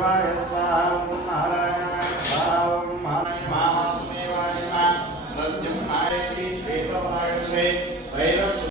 शिवाय स्वाहा ओम नारायणाय स्वाहा ओम महादेवाय नमः प्रद्युम्नाय श्री श्वेतवाय भैरव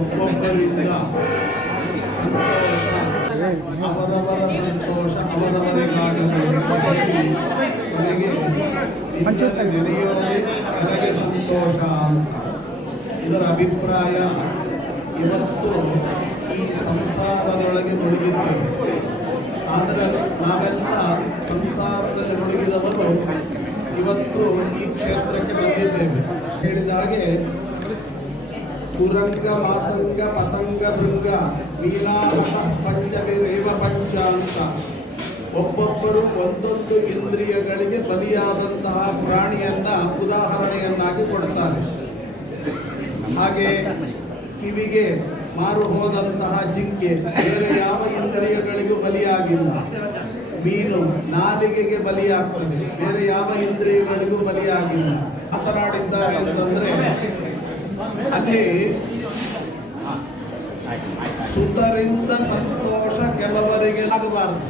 ಒಬ್ಬೊಬ್ಬರಿಂದ ಅವರವರ ಸಂತೋಷ ಅವರವರಿಗಾಗಲಿ ನೆನೆಯೋದೇ ನನಗೆ ಸಂತೋಷ. ಇದರ ಅಭಿಪ್ರಾಯ ಇವತ್ತು ಈ ಸಂಸಾರದೊಳಗೆ ಮುಳುಗಿದ್ದೇವೆ. ಆದರೆ ನಾವೆಲ್ಲ ಸಂಸಾರದಲ್ಲಿ ಮುಳುಗಿದವರು ಇವತ್ತು ಈ ಕ್ಷೇತ್ರಕ್ಕೆ ಬಂದಿದ್ದೇವೆ. ಹೇಳಿದ ಹಾಗೆ ಕುರಂಗ ಮಾತಂಗ ಪತಂಗ ಭೃಂಗ ನೀಲಾಹ ಪಂಚಮಿರೇವ ಪಂಚ ಅಂತ ಒಬ್ಬೊಬ್ಬರು ಒಂದೊಂದು ಇಂದ್ರಿಯಗಳಿಗೆ ಬಲಿಯಾದಂತಹ ಪ್ರಾಣಿಯನ್ನ ಉದಾಹರಣೆಯನ್ನಾಗಿ ಕೊಡ್ತಾರೆ. ಹಾಗೆ ಕಿವಿಗೆ ಮಾರು ಹೋದಂತಹ ಜಿಂಕೆ ಬೇರೆ ಯಾವ ಇಂದ್ರಿಯಗಳಿಗೂ ಬಲಿಯಾಗಿಲ್ಲ. ಮೀನು ನಾಲಿಗೆಗೆ ಬಲಿಯಾಗ್ತದೆ, ಬೇರೆ ಯಾವ ಇಂದ್ರಿಯಗಳಿಗೂ ಬಲಿಯಾಗಿಲ್ಲ. ಮಾತನಾಡಿದ್ದಾರೆ ಅಂತಂದ್ರೆ ಅಲ್ಲಿ ಸುತರಿಂದ ಸಂತೋಷ ಕೆಲವರಿಗೆ ಆಗಬಾರದು,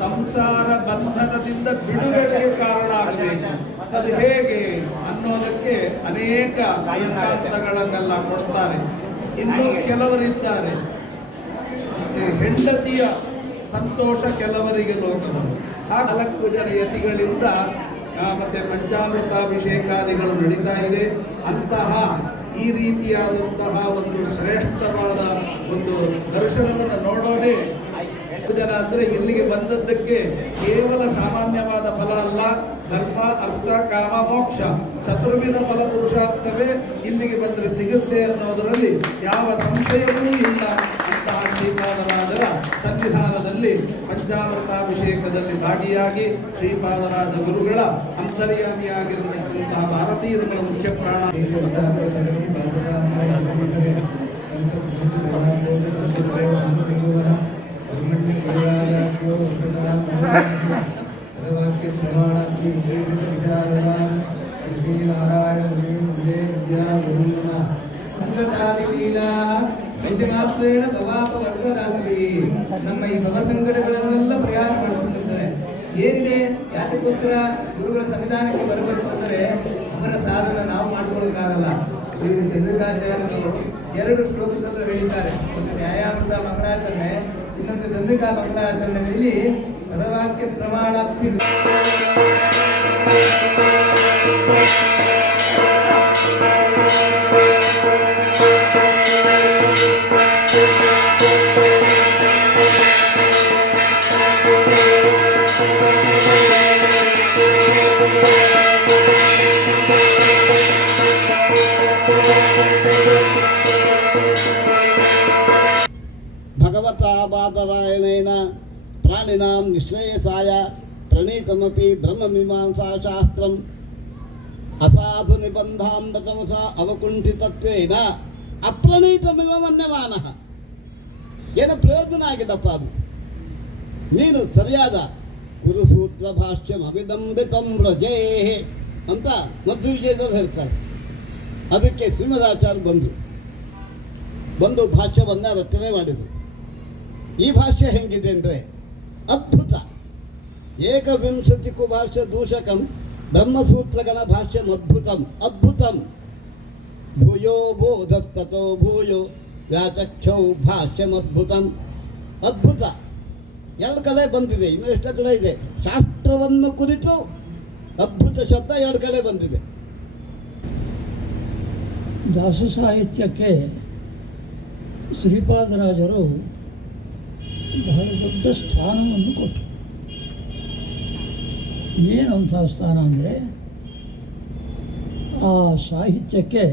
ಸಂಸಾರ ಬಂಧನದಿಂದ ಬಿಡುಗಡೆಗೆ ಕಾರಣ ಆಗಬೇಕು. ಅದು ಹೇಗೆ ಅನ್ನೋದಕ್ಕೆ ಅನೇಕ ಸಿದ್ಧಾಂತಗಳನ್ನೆಲ್ಲ ಕೊಡ್ತಾರೆ. ಇನ್ನು ಕೆಲವರಿದ್ದಾರೆ ಹೆಂಡತಿಯ ಸಂತೋಷ ಕೆಲವರಿಗೆ ಲೋಕದಲ್ಲಿ. ಆ 4 ಜನ ಯತಿಗಳಿಂದ ಮತ್ತೆ ಪಂಚಾಮೃತಾಭಿಷೇಕಾದಿಗಳು ನಡೀತಾ ಇದೆ. ಅಂತಹ ಈ ರೀತಿಯಾದಂತಹ ಒಂದು ಶ್ರೇಷ್ಠವಾದ ಒಂದು ದರ್ಶನವನ್ನು ನೋಡೋದೇ ಜನ ಅಂದರೆ ಇಲ್ಲಿಗೆ ಬಂದದ್ದಕ್ಕೆ ಕೇವಲ ಸಾಮಾನ್ಯವಾದ ಫಲ ಅಲ್ಲ, ಧರ್ಮ ಅರ್ಥ ಕಾಮ ಮೋಕ್ಷ ಚತುರ್ವಿಧ ಫಲ ಪುರುಷಾರ್ಥವೇ ಇಲ್ಲಿಗೆ ಬಂದರೆ ಸಿಗುತ್ತೆ ಅನ್ನೋದರಲ್ಲಿ ಯಾವ ಸಂಶಯವೂ ಇಲ್ಲ. ಅಂತಹ ಶ್ರೀಪಾದರಾಜರ ಸನ್ನಿಧಾನದಲ್ಲಿ ಪಂಚಾಮೃತಾಭಿಷೇಕದಲ್ಲಿ ಭಾಗಿಯಾಗಿ ಶ್ರೀಪಾದರಾಜ ಗುರುಗಳ ಅಂತರ್ಯಾಮಿಯಾಗಿರತಕ್ಕಂತಹ ಭಾರತೀಯರುಗಳ ಮುಖ್ಯ ಪ್ರಾಣ ನಮ್ಮ ಈ ಭವ ಸಂಕಟಗಳನ್ನೆಲ್ಲ ಪರಿಹಾರ ಮಾಡಿಕೊಂಡಿದ್ದಾರೆ. ಏನಿದೆ ಯಾತಕ್ಕೋಸ್ಕರ ಗುರುಗಳ ಸನ್ನಿಧಾನಕ್ಕೆ ಬರಬೇಕು ಅಂದರೆ ಅವರ ಸಾಧನ ನಾವು ಮಾಡ್ಕೊಳ್ಳೋಕ್ಕಾಗಲ್ಲ. ಶ್ರೀ ಚಂದ್ರಿಕಾಚಾರ್ಯರು 2 ಶ್ಲೋಕದಲ್ಲೂ ಹೇಳಿದ್ದಾರೆ. ಒಂದು ನ್ಯಾಯಾಮೃತ ಮಂಗಳಾಚರಣೆ, ಇನ್ನೊಂದು ಚಂದ್ರಿಕಾ ಮಂಗಳಾಚರಣೆಯಲ್ಲಿ ಪದವಾಕ್ಯ ಪ್ರಮಾಣಾರ್ಥಿ ಭಗವತಾ ಬಾದರಾಯಣೇನ ಪ್ರಾಣಿನಾಂ ನಿಶ್ರೇಯಸಾಯ ಪ್ರಣೀತಮಪಿ ಬ್ರಹ್ಮಮೀಮಾಂಸಾಶಾಸ್ತ್ರಂ ಅಸಾಧು ನಿಬಂಧಾಂಬತಮಸ ಅವಕುಂಠಿತತ್ವೇನ ಅಪ್ರಣೀತಮಿವ ಮನ್ಯಮಾನಃ. ಏನು ಪ್ರಯೋಜನ ಆಗಿದಪ್ಪ ಅದು? ನೀನು ಸರಿಯಾದ ಗುರುಸೂತ್ರ ಭಾಷ್ಯಂ ಅಭಿದಂಬಿತಂ ರಜೇ ಅಂತ ಮಧ್ವ ವಿಜಯದಲ್ಲಿ ಹೇಳ್ತಾರೆ. ಅದಕ್ಕೆ ಶ್ರೀಮದಾಚಾರ್ಯ ಬಂದು ಭಾಷ್ಯವನ್ನು ರಚನೆ ಮಾಡಿದರು. ಈ ಭಾಷ್ಯ ಹೆಂಗಿದೆ ಅಂದರೆ ಅದ್ಭುತ. 21 ಭಾಷ್ಯ ದೂಷಕಂ ಬ್ರಹ್ಮಸೂತ್ರಗಳ ಭಾಷ್ಯಂ ಅದ್ಭುತಂ ಭೂಯೋ ಬೋಧಸ್ತೋ ಭೂಯೋ ವ್ಯಾಚಕ್ಷೌ ಭಾಷ್ಯಂ ಅದ್ಭುತ. 2 ಕಡೆ ಬಂದಿದೆ, ಇನ್ನು ಎಷ್ಟು ಕಡೆ ಇದೆ. ಶಾಸ್ತ್ರವನ್ನು ಕುರಿತು ಅದ್ಭುತ ಶಬ್ದ 2 ಕಡೆ ಬಂದಿದೆ. ದಾಸ ಸಾಹಿತ್ಯಕ್ಕೆ ಶ್ರೀಪಾದರಾಜರು ಬಹಳ ದೊಡ್ಡ ಸ್ಥಾನವನ್ನು ಕೊಟ್ಟರು. ಏನಂಥ ಸ್ಥಾನ ಅಂದರೆ ಆ ಸಾಹಿತ್ಯಕ್ಕೆ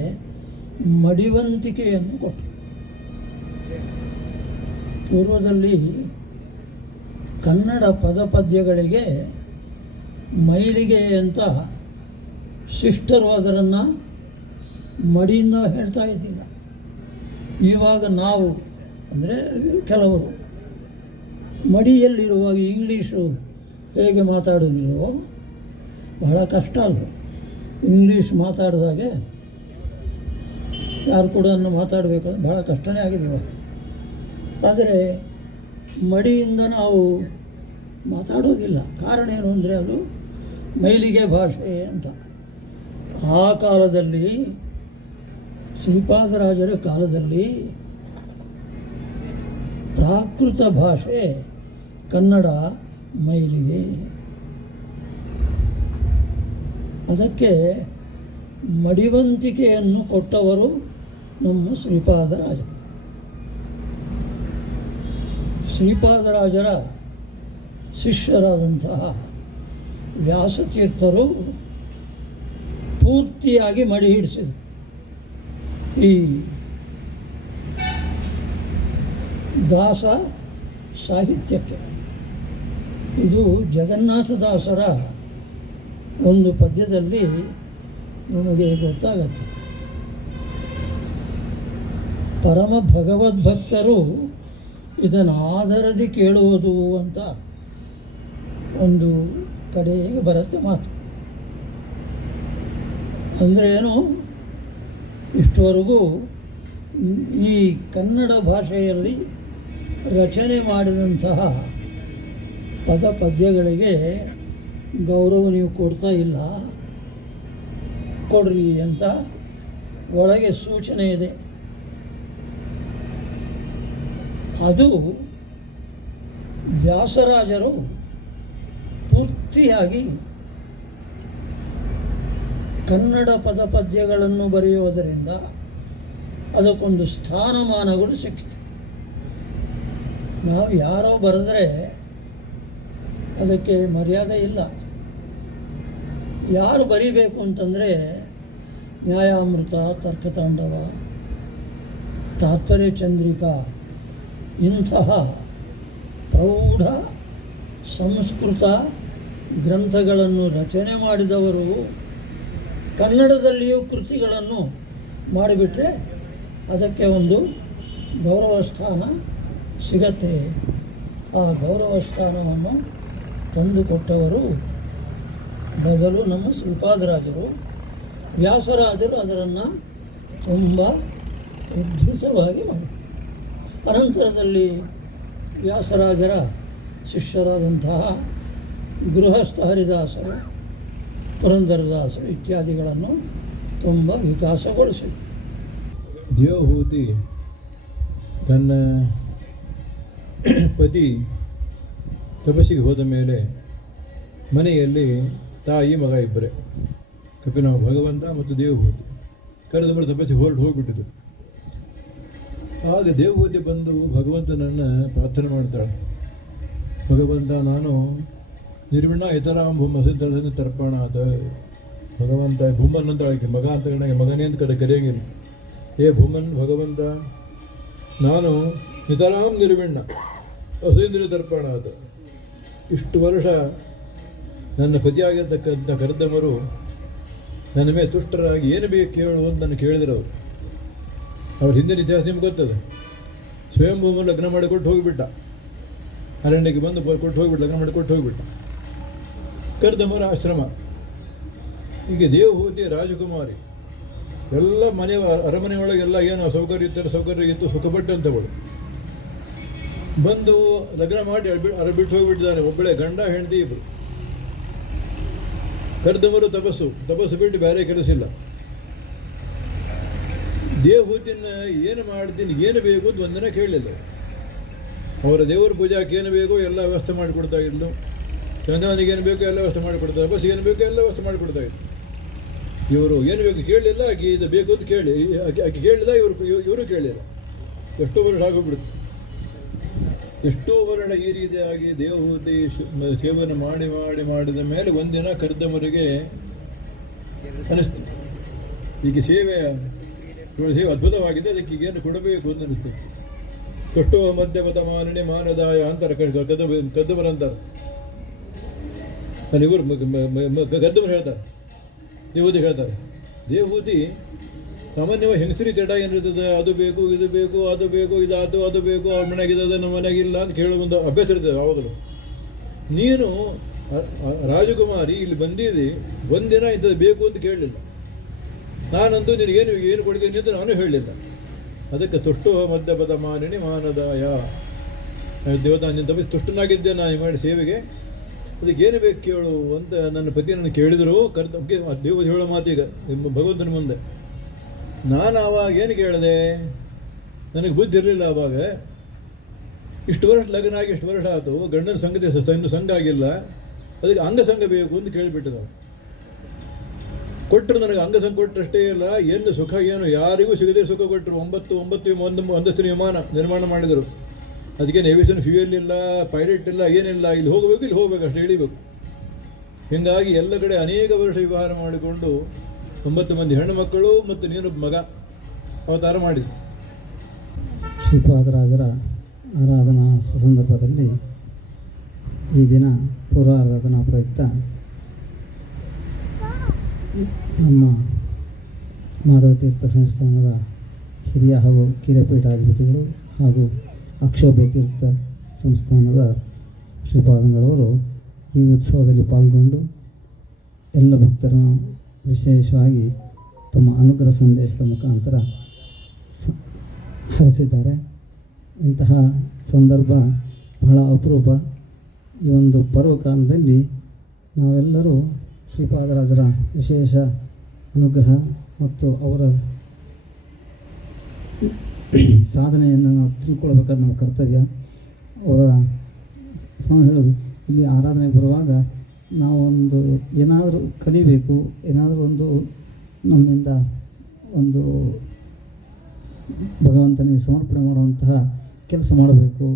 ಮಡಿವಂತಿಕೆಯನ್ನು ಕೊಟ್ಟರು. ಪೂರ್ವದಲ್ಲಿ ಕನ್ನಡ ಪದಪದ್ಯಗಳಿಗೆ ಮೈಲಿಗೆ ಅಂತ ಶಿಷ್ಟರು ಅದನ್ನು ಮಡಿಯಿಂದ ಹೇಳ್ತಾ ಇದ್ದಿಲ್ಲ. ಇವಾಗ ನಾವು ಅಂದರೆ ಕೆಲವರು ಮಡಿಯಲ್ಲಿರುವಾಗ ಇಂಗ್ಲೀಷು ಹೇಗೆ ಮಾತಾಡೋದಿಲ್ವೋ ಬಹಳ ಕಷ್ಟ ಅಲ್ವ. ಇಂಗ್ಲೀಷ್ ಮಾತಾಡಿದಾಗೆ ಯಾರು ಕೂಡ ಮಾತಾಡಬೇಕು ಅಂದರೆ ಭಾಳ ಕಷ್ಟನೇ ಆಗಿದೆ ಇವಾಗ. ಆದರೆ ಮಡಿಯಿಂದ ನಾವು ಮಾತಾಡೋದಿಲ್ಲ. ಕಾರಣ ಏನು ಅಂದರೆ ಅದು ಮೈಲಿಗೆ ಭಾಷೆ ಅಂತ. ಆ ಕಾಲದಲ್ಲಿ ಶ್ರೀಪಾದರಾಜರ ಕಾಲದಲ್ಲಿ ಪ್ರಾಕೃತ ಭಾಷೆ ಕನ್ನಡ ಮೈಲಿಗೆ. ಅದಕ್ಕೆ ಮಡಿವಂತಿಕೆಯನ್ನು ಕೊಟ್ಟವರು ನಮ್ಮ ಶ್ರೀಪಾದರಾಜರು. ಶ್ರೀಪಾದರಾಜರ ಶಿಷ್ಯರಾದಂತಹ ವ್ಯಾಸತೀರ್ಥರು ಪೂರ್ತಿಯಾಗಿ ಮಡಿ ಹಿಡಿಸಿದರು. ಈ ದಾಸ ಸಾಹಿತ್ಯಕ್ಕೆ ಇದು ಜಗನ್ನಾಥದಾಸರ ಒಂದು ಪದ್ಯದಲ್ಲಿ ನಿಮಗೆ ಗೊತ್ತಾಗತ್ತೆ. ಪರಮ ಭಗವದ್ಭಕ್ತರು ಇದನ್ನು ಆದರದಿ ಕೇಳುವುದು ಅಂತ ಒಂದು ಕಡೆಗೆ ಬರುತ್ತೆ ಮಾತು. ಅಂದರೆ ಏನು, ಇಷ್ಟವರೆಗೂ ಈ ಕನ್ನಡ ಭಾಷೆಯಲ್ಲಿ ರಚನೆ ಮಾಡಿದಂತಹ ಪದ ಪದ್ಯಗಳಿಗೆ ಗೌರವ ನೀವು ಕೊಡ್ತಾ ಇಲ್ಲ, ಕೊಡ್ರಿ ಅಂತ ಒಳಗೆ ಸೂಚನೆ ಇದೆ. ಅದು ವ್ಯಾಸರಾಜರು ಪೂರ್ತಿಯಾಗಿ ಕನ್ನಡ ಪದ ಪದ್ಯಗಳನ್ನು ಬರೆಯುವುದರಿಂದ ಅದಕ್ಕೊಂದು ಸ್ಥಾನಮಾನಗಳು ಸಿಕ್ಕಿತು. ನಾವು ಯಾರೋ ಬರೆದ್ರೆ ಅದಕ್ಕೆ ಮರ್ಯಾದೆ ಇಲ್ಲ. ಯಾರು ಬರೀಬೇಕು ಅಂತಂದರೆ ನ್ಯಾಯಾಮೃತ, ತರ್ಕತಾಂಡವ, ತಾತ್ಪರ್ಯ ಚಂದ್ರಿಕಾ ಇಂತಹ ಪ್ರೌಢ ಸಂಸ್ಕೃತ ಗ್ರಂಥಗಳನ್ನು ರಚನೆ ಮಾಡಿದವರು ಕನ್ನಡದಲ್ಲಿಯೂ ಕೃತಿಗಳನ್ನು ಮಾಡಿಬಿಟ್ರೆ ಅದಕ್ಕೆ ಒಂದು ಗೌರವ ಸ್ಥಾನ ಸಿಗತ್ತೆ. ಆ ಗೌರವ ಸ್ಥಾನವನ್ನು ತಂದುಕೊಟ್ಟವರು ಮೊದಲು ನಮ್ಮ ಶ್ರೀಪಾದರಾಜರು. ವ್ಯಾಸರಾಜರು ಅದನ್ನು ತುಂಬ ಉದ್ಧತವಾಗಿ ಮಾಡಿದರು. ಅನಂತರದಲ್ಲಿ ವ್ಯಾಸರಾಜರ ಶಿಷ್ಯರಾದಂತಹ ಗೃಹಸ್ಥ ಹರಿದಾಸರು, ಪುರಂದರದಾಸರು ಇತ್ಯಾದಿಗಳನ್ನು ತುಂಬ ವಿಕಾಸಗೊಳಿಸಿದರು. ದೇವಹೂತಿ ತನ್ನ ಪತಿ ತಪಸ್ಸಿಗೆ ಹೋದ ಮೇಲೆ ಮನೆಯಲ್ಲಿ ತಾಯಿ ಮಗ ಇಬ್ಬರೇ, ಕಪಿನವ ಭಗವಂತ ಮತ್ತು ದೇವಹೂತಿ ಕರೆದವರು ತಪಸ್ಸಿಗೆ ಹೋಗಿಬಿಟ್ಟಿದ್ರು. ಆಗ ದೇವಹೂತಿ ಬಂದು ಭಗವಂತನನ್ನು ಪ್ರಾರ್ಥನೆ ಮಾಡ್ತಾಳೆ. ಭಗವಂತ, ನಾನು ನಿರ್ವಿಣ್ಣ ಇತರಾಂ ಭೂಮ ಸಿದ್ಧರದಿಂದ ತರ್ಪಣ ಆತ. ಭಗವಂತ ಭೂಮನ್ ಅಂತ ಆಕೆ ಮಗ ಅಂತ ಕಣಗೆ ಮಗನೇ ಅಂತ ಕರೆಯಂಗಿಲ್ಲ. ಏ ಭೂಮನ್ ಭಗವಂತ, ನಾನು ನಿತರಾಂ ನಿರ್ವಿಣ್ಣ ಹಸುವಿಂದ್ರ ತರ್ಪಣ ಆತ. ಇಷ್ಟು ವರ್ಷ ನನ್ನ ಪತಿಯಾಗಿರ್ತಕ್ಕಂಥ ಕರ್ದಮರು ನನ್ನ ಮೇಲೆ ತುಷ್ಟರಾಗಿ ಏನು ಬೇಕು ಕೇಳು ಅಂತ ನಾನು ಕೇಳಿದ್ರು. ಅವ್ರ ಹಿಂದಿನ ಇತಿಹಾಸ ನಿಮ್ಗೆ ಗೊತ್ತದೆ. ಸ್ವಯಂಭೂಮ ಲಗ್ನ ಮಾಡಿಕೊಟ್ಟು ಹೋಗಿಬಿಟ್ಟ, ಅರಣ್ಯಕ್ಕೆ ಬಂದು ಕೊಟ್ಟು ಹೋಗಿಬಿಟ್ಟು ಲಗ್ನ ಮಾಡಿಕೊಟ್ಟು ಹೋಗಿಬಿಟ್ಟ. ಕರ್ದಮರ ಆಶ್ರಮ. ಈಗ ದೇವಹೂತಿ ರಾಜಕುಮಾರಿ, ಎಲ್ಲ ಮನೆ ಅರಮನೆಯೊಳಗೆಲ್ಲ ಏನು ಸೌಕರ್ಯ ಇತ್ತು ಸುಖಪಟ್ಟಂಥವಳು ಬಂದು ಲಗ್ನ ಮಾಡಿ ಬಿಟ್ಟು ಹೋಗಿಬಿಟ್ಟಿದ್ದಾನೆ. ಒಬ್ಬಳೆ ಗಂಡ ಹೆಂಡತಿ ಇಬ್ಬರು. ಕರ್ದಮರು ತಪಸ್ಸು ಬಿಟ್ಟು ಬೇರೆ ಕೆಲಸ ಇಲ್ಲ. ದೇವಹೂತಿನ ಏನು ಮಾಡ್ತೀನಿ, ಏನು ಬೇಕು ಅಂತ ಒಂದಿನ ಕೇಳಲಿಲ್ಲ. ಅವರ ದೇವರ ಪೂಜಾಕ್ಕೆ ಏನು ಬೇಕೋ ಎಲ್ಲ ವ್ಯವಸ್ಥೆ ಮಾಡಿಕೊಡ್ತಾ ಇದ್ಲು. ಚಂದನಿಗೇನು ಬೇಕೋ ಎಲ್ಲ ವ್ಯವಸ್ಥೆ ಮಾಡಿಕೊಡ್ತಾ, ತಪಸ್ಸಿಗೆ ಏನು ಬೇಕೋ ಎಲ್ಲ ವ್ಯವಸ್ಥೆ ಮಾಡಿಕೊಡ್ತಾ ಇದ್ರು. ಇವರು ಏನು ಬೇಕು ಕೇಳಲಿಲ್ಲ. ಆಕೆ ಇದು ಬೇಕು ಅಂತ ಕೇಳಿ ಆಕೆ ಕೇಳಿಲ್ಲ, ಇವರು ಕೇಳಿಲ್ಲ. ಎಷ್ಟೋ ವರ್ಷ ಆಗೋಗ್ಬಿಡುತ್ತೆ. ಎಷ್ಟೋ ವರ್ಷ ಈ ರೀತಿಯಾಗಿ ದೇವಹೂತಿ ಸೇವನೆ ಮಾಡಿದ ಮೇಲೆ ಒಂದಿನ ಕರ್ದಮರಿಗೆ ಅನಿಸ್ತು, ಈಗ ಸೇವೆ ಅದ್ಭುತವಾಗಿದೆ, ಅದಕ್ಕೆ ಏನು ಕೊಡಬೇಕು ಅಂತ ಅನಿಸ್ತು. ತುಷ್ಟೋ ಮಧ್ಯಪಥ ಮಾಲಿನಿ ಮಾನದಾಯ ಅಂತಾರೆ ಕದ್ದಮರಂತಾರೆ. ಇವರು ಗದ್ದಮರು ಹೇಳ್ತಾರೆ, ದೇವಹೂತಿ ಹೇಳ್ತಾರೆ. ದೇವಹೂತಿ ಸಾಮಾನ್ಯವಾಗಿ ಹೆಂಗಸರಿ ಚಟ ಏನಿರ್ತದೆ, ಅದು ಬೇಕು ಇದು ಬೇಕು ಅದು ಬೇಕು ಅದು ಬೇಕು, ಅವ್ರ ಮನೆಗಿದ್ದದೆ ನಮ್ಮ ಮನೆಗಿಲ್ಲ ಅಂತ ಕೇಳೋ ಒಂದು ಅಭ್ಯಾಸ ಇರ್ತದೆ ಯಾವಾಗಲೂ. ನೀನು ರಾಜಕುಮಾರಿ ಇಲ್ಲಿ ಬಂದಿದ್ದಿ, ಒಂದಿನ ಇಂಥದ್ದು ಬೇಕು ಅಂತ ಕೇಳಲಿಲ್ಲ. ನಾನಂತೂ ಏನು ಕೊಡ್ತೀನಿ ಅಂತ ನಾನು ಹೇಳಲಿಲ್ಲ. ಅದಕ್ಕೆ ತುಷ್ಟೋ ಮಧ್ಯಪಥ ಮಾನಿನಿ ಮಾನದಾಯ. ದೇವತಾ ನಿನ್ನ ತಪ್ಪಿಸಿ ತುಷ್ಟನಾಗಿದ್ದೆ ನಾನು ಮಾಡಿ ಸೇವೆಗೆ, ಅದಕ್ಕೆ ಏನು ಬೇಕು ಕೇಳು ಅಂತ ನನ್ನ ಪತಿ ನನ್ನ ಕೇಳಿದರು. ದೇವತೆ ಹೇಳೋ ಮಾತೀಗ ಭಗವಂತನ ಮುಂದೆ. ನಾನು ಆವಾಗ ಏನು ಕೇಳಿದೆ, ನನಗೆ ಬುದ್ಧಿ ಇರಲಿಲ್ಲ ಆವಾಗ. ಇಷ್ಟು ವರ್ಷ ಲಗ್ನ ಆಗಿ ಇಷ್ಟು ವರ್ಷ ಆಯಿತು, ಗಂಡನ ಸಂಗತಿ ಇನ್ನೂ ಸಂಘ ಆಗಿಲ್ಲ, ಅದಕ್ಕೆ ಅಂಗಸಂಘ ಬೇಕು ಅಂತ ಕೇಳಿಬಿಟ್ಟಿದ. ಕೊಟ್ಟರು ನನಗೆ ಅಂಗಸಂಘ ಕೊಟ್ಟರಷ್ಟೇ ಇಲ್ಲ, ಏನು ಸುಖ ಏನು ಯಾರಿಗೂ ಸಿಗದೆ ಸುಖ ಕೊಟ್ಟರು. 9 ಅಂತಸ್ತಿನ ವಿಮಾನ ನಿರ್ಮಾಣ ಮಾಡಿದರು. ಅದಕ್ಕೆ ಏವಿಯೇಷನ್ ಫ್ಯೂಯಲ್ ಇಲ್ಲ, ಪೈಲಟ್ ಇಲ್ಲ, ಏನಿಲ್ಲ. ಇಲ್ಲಿ ಹೋಗಬೇಕು ಅಷ್ಟೇ ಇಳಿಬೇಕು. ಹೀಗಾಗಿ ಎಲ್ಲ ಕಡೆ ಅನೇಕ ವರ್ಷ ವ್ಯವಹಾರ ಮಾಡಿಕೊಂಡು 9 ಮಂದಿ ಹೆಣ್ಣು ಮಕ್ಕಳು ಮತ್ತು ನೀನೊಬ್ಬ ಮಗ ಅವತಾರ ಮಾಡಿದ್ರು. ಶ್ರೀಪಾದರಾಜರ ಆರಾಧನಾ ಸಂದರ್ಭದಲ್ಲಿ ಈ ದಿನ ಪೂರ್ವಾರಾಧನಾ ಪ್ರಯುಕ್ತ ನಮ್ಮ ಮಾಧವತೀರ್ಥ ಸಂಸ್ಥಾನದ ಹಿರಿಯ ಹಾಗೂ ಕಿರಿಪೀಠಾಧಿಪತಿಗಳು ಹಾಗೂ ಅಕ್ಷೋಭ್ಯ ತೀರ್ಥ ಸಂಸ್ಥಾನದ ಶ್ರೀಪಾದಂಗಳವರು ಈ ಉತ್ಸವದಲ್ಲಿ ಪಾಲ್ಗೊಂಡು ಎಲ್ಲ ಭಕ್ತರನ್ನು ವಿಶೇಷವಾಗಿ ತಮ್ಮ ಅನುಗ್ರಹ ಸಂದೇಶದ ಮುಖಾಂತರ ಹರಿಸಿದ್ದಾರೆ. ಇಂತಹ ಸಂದರ್ಭ ಬಹಳ ಅಪರೂಪ. ಈ ಒಂದು ಪರ್ವಕಾಲದಲ್ಲಿ ನಾವೆಲ್ಲರೂ ಶ್ರೀಪಾದರಾಜರ ವಿಶೇಷ ಅನುಗ್ರಹ ಮತ್ತು ಅವರ ಸಾಧನೆಯನ್ನು ನಾವು ತಿಳ್ಕೊಳ್ಬೇಕಾದ ನಮ್ಮ ಕರ್ತವ್ಯ. ಅವರ ಸ್ವಾಮಿ ಹೇಳೋದು, ಇಲ್ಲಿ ಆರಾಧನೆಗೆ ಬರುವಾಗ ನಾವೊಂದು ಏನಾದರೂ ಕಲಿಬೇಕು, ಏನಾದರೂ ಒಂದು ನಮ್ಮಿಂದ ಒಂದು ಭಗವಂತನಿಗೆ ಸಮರ್ಪಣೆ ಮಾಡುವಂತಹ ಕೆಲಸ ಮಾಡಬೇಕು,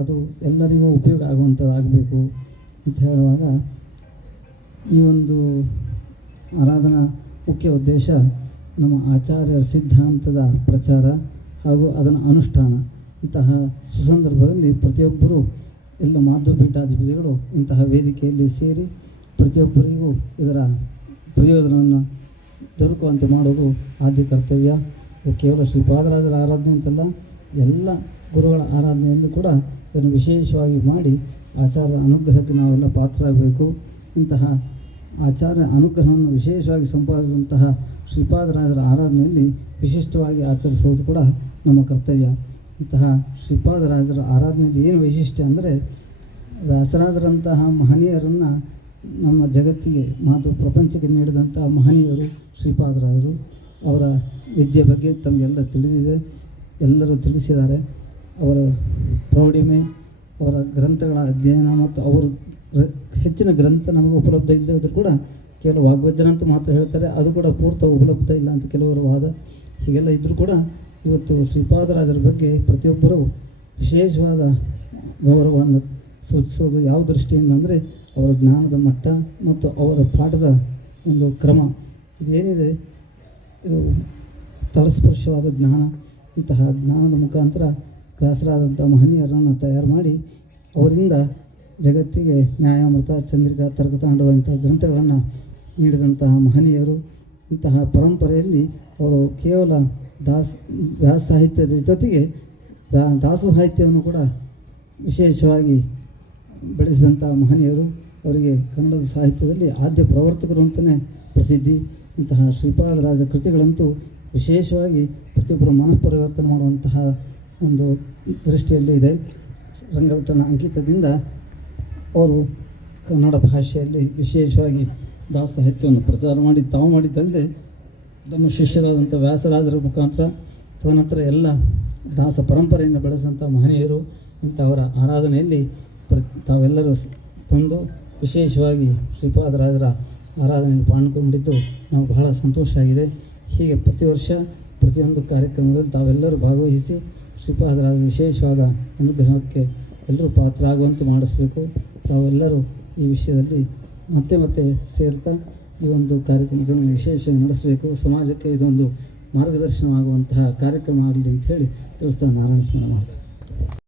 ಅದು ಎಲ್ಲರಿಗೂ ಉಪಯೋಗ ಆಗುವಂಥದ್ದಾಗಬೇಕು ಅಂತ ಹೇಳುವಾಗ ಈ ಒಂದು ಆರಾಧನಾ ಮುಖ್ಯ ಉದ್ದೇಶ ನಮ್ಮ ಆಚಾರ್ಯರ ಸಿದ್ಧಾಂತದ ಪ್ರಚಾರ ಹಾಗೂ ಅದನ್ನು ಅನುಷ್ಠಾನ. ಇಂತಹ ಸುಸಂದರ್ಭದಲ್ಲಿ ಪ್ರತಿಯೊಬ್ಬರೂ ಎಲ್ಲ ಮಾಧ್ವ ಪೀಠಾಧಿಪತಿಗಳು ಇಂತಹ ವೇದಿಕೆಯಲ್ಲಿ ಸೇರಿ ಪ್ರತಿಯೊಬ್ಬರಿಗೂ ಇದರ ಪ್ರಯೋಜನವನ್ನು ದೊರಕುವಂತೆ ಮಾಡೋದು ಆದ್ಯ ಕರ್ತವ್ಯ. ಇದು ಕೇವಲ ಶ್ರೀಪಾದರಾಜರ ಆರಾಧನೆ ಅಂತಲ್ಲ, ಎಲ್ಲ ಗುರುಗಳ ಆರಾಧನೆಯಲ್ಲೂ ಕೂಡ ಇದನ್ನು ವಿಶೇಷವಾಗಿ ಮಾಡಿ ಆಚಾರ್ಯ ಅನುಗ್ರಹಕ್ಕೆ ನಾವೆಲ್ಲ ಪಾತ್ರರಾಗಬೇಕು. ಇಂತಹ ಆಚಾರ್ಯ ಅನುಗ್ರಹವನ್ನು ವಿಶೇಷವಾಗಿ ಸಂಪಾದಿಸಿದಂತಹ ಶ್ರೀಪಾದರಾಜರ ಆರಾಧನೆಯಲ್ಲಿ ವಿಶಿಷ್ಟವಾಗಿ ಆಚರಿಸುವುದು ಕೂಡ ನಮ್ಮ ಕರ್ತವ್ಯ. ಇಂತಹ ಶ್ರೀಪಾದರಾಜರ ಆರಾಧನೆಯಲ್ಲಿ ಏನು ವೈಶಿಷ್ಟ್ಯ ಅಂದರೆ, ವ್ಯಾಸರಾಜರಂತಹ ಮಹನೀಯರನ್ನು ನಮ್ಮ ಜಗತ್ತಿಗೆ ಮತ್ತು ಪ್ರಪಂಚಕ್ಕೆ ನೀಡಿದಂಥ ಮಹನೀಯರು ಶ್ರೀಪಾದರಾಜರು. ಅವರ ವಿದ್ಯೆ ಬಗ್ಗೆ ತಮಗೆಲ್ಲ ತಿಳಿದಿದೆ, ಎಲ್ಲರೂ ತಿಳಿಸಿದ್ದಾರೆ. ಅವರ ಪ್ರೌಢಿಮೆ, ಅವರ ಗ್ರಂಥಗಳ ಅಧ್ಯಯನ ಮತ್ತು ಅವರು ಹೆಚ್ಚಿನ ಗ್ರಂಥ ನಮಗೆ ಉಪಲಬ್ಧ ಇಲ್ಲದಿದ್ದರೂ ಕೂಡ ಕೇವಲ ವಾಗ್ವಜ್ರ ಅಂತ ಮಾತ್ರ ಹೇಳ್ತಾರೆ, ಅದು ಕೂಡ ಪೂರ್ತ ಉಪಲಬ್ಧ ಇಲ್ಲ ಅಂತ ಕೆಲವರು ವಾದ. ಹೀಗೆಲ್ಲ ಇದ್ದರೂ ಕೂಡ ಇವತ್ತು ಶ್ರೀಪಾದರಾಜರ ಬಗ್ಗೆ ಪ್ರತಿಯೊಬ್ಬರೂ ವಿಶೇಷವಾದ ಗೌರವವನ್ನು ಸೂಚಿಸೋದು ಯಾವ ದೃಷ್ಟಿಯಿಂದ ಅಂದರೆ, ಅವರ ಜ್ಞಾನದ ಮಟ್ಟ ಮತ್ತು ಅವರ ಪಾಠದ ಒಂದು ಕ್ರಮ ಇದೇನಿದೆ, ಇದು ತಲಸ್ಪರ್ಶವಾದ ಜ್ಞಾನ. ಇಂತಹ ಜ್ಞಾನದ ಮುಖಾಂತರ ವ್ಯಾಸರಾದಂಥ ಮಹನೀಯರನ್ನು ತಯಾರು ಮಾಡಿ ಅವರಿಂದ ಜಗತ್ತಿಗೆ ನ್ಯಾಯಾಮೃತ, ಚಂದ್ರಿಕಾ, ತರ್ಕತಾಂಡವ ಇಂತಹ ಗ್ರಂಥಗಳನ್ನು ನೀಡಿದಂತಹ ಮಹನೀಯರು. ಇಂತಹ ಪರಂಪರೆಯಲ್ಲಿ ಅವರು ಕೇವಲ ವ್ಯಾಸ ಸಾಹಿತ್ಯದ ಜೊತೆಗೆ ದಾಸ ಸಾಹಿತ್ಯವನ್ನು ಕೂಡ ವಿಶೇಷವಾಗಿ ಬೆಳೆಸಿದಂಥ ಮಹನೀಯರು. ಅವರಿಗೆ ಕನ್ನಡದ ಸಾಹಿತ್ಯದಲ್ಲಿ ಆದ್ಯ ಪ್ರವರ್ತಕರು ಅಂತಲೇ ಪ್ರಸಿದ್ಧಿ. ಇಂತಹ ಶ್ರೀಪಾದರಾಜ ಕೃತಿಗಳಂತೂ ವಿಶೇಷವಾಗಿ ಪ್ರತಿಯೊಬ್ಬರ ಮನಃಪರಿವರ್ತನೆ ಮಾಡುವಂತಹ ಒಂದು ದೃಷ್ಟಿಯಲ್ಲಿ ಇದೆ. ರಂಗವಿಠಲನ ಅಂಕಿತದಿಂದ ಅವರು ಕನ್ನಡ ಭಾಷೆಯಲ್ಲಿ ವಿಶೇಷವಾಗಿ ದಾಸ ಸಾಹಿತ್ಯವನ್ನು ಪ್ರಚಾರ ಮಾಡಿ ತಾವು ಮಾಡಿದ್ದಲ್ಲದೆ ತಮ್ಮ ಶಿಷ್ಯರಾದಂಥ ವ್ಯಾಸರಾಜರ ಮುಖಾಂತರ ತದನಂತರ ಎಲ್ಲ ದಾಸ ಪರಂಪರೆಯನ್ನು ಬೆಳೆಸಿದಂಥ ಮಹನೀಯರು. ಇಂಥವರ ಆರಾಧನೆಯಲ್ಲಿ ತಾವೆಲ್ಲರೂ ಬಂದು ವಿಶೇಷವಾಗಿ ಶ್ರೀಪಾದರಾಜರ ಆರಾಧನೆಯನ್ನು ಪಾಲ್ಗೊಂಡಿದ್ದು ನಾವು ಬಹಳ ಸಂತೋಷ ಆಗಿದೆ. ಹೀಗೆ ಪ್ರತಿ ವರ್ಷ ಪ್ರತಿಯೊಂದು ಕಾರ್ಯಕ್ರಮಗಳಲ್ಲಿ ತಾವೆಲ್ಲರೂ ಭಾಗವಹಿಸಿ ಶ್ರೀಪಾದರಾಜರ ವಿಶೇಷವಾದ ಅನುಗ್ರಹಕ್ಕೆ ಎಲ್ಲರೂ ಪಾತ್ರ ಆಗುವಂತೆ ಮಾಡಿಸಬೇಕು. ತಾವೆಲ್ಲರೂ ಈ ವಿಷಯದಲ್ಲಿ ಮತ್ತೆ ಮತ್ತೆ ಸೇರ್ತಾ ಈ ಒಂದು ಕಾರ್ಯಕ್ರಮಗಳನ್ನು ವಿಶೇಷವಾಗಿ ನಡೆಸಬೇಕು. ಸಮಾಜಕ್ಕೆ ಇದೊಂದು ಮಾರ್ಗದರ್ಶನವಾಗುವಂತಹ ಕಾರ್ಯಕ್ರಮ ಆಗಲಿ ಅಂತ ಹೇಳಿ ತಿಳಿಸ್ತಾ ನಾರಾಯಣ ಸ್ಮರಣೆ ಮಾಡ್ತಾರೆ.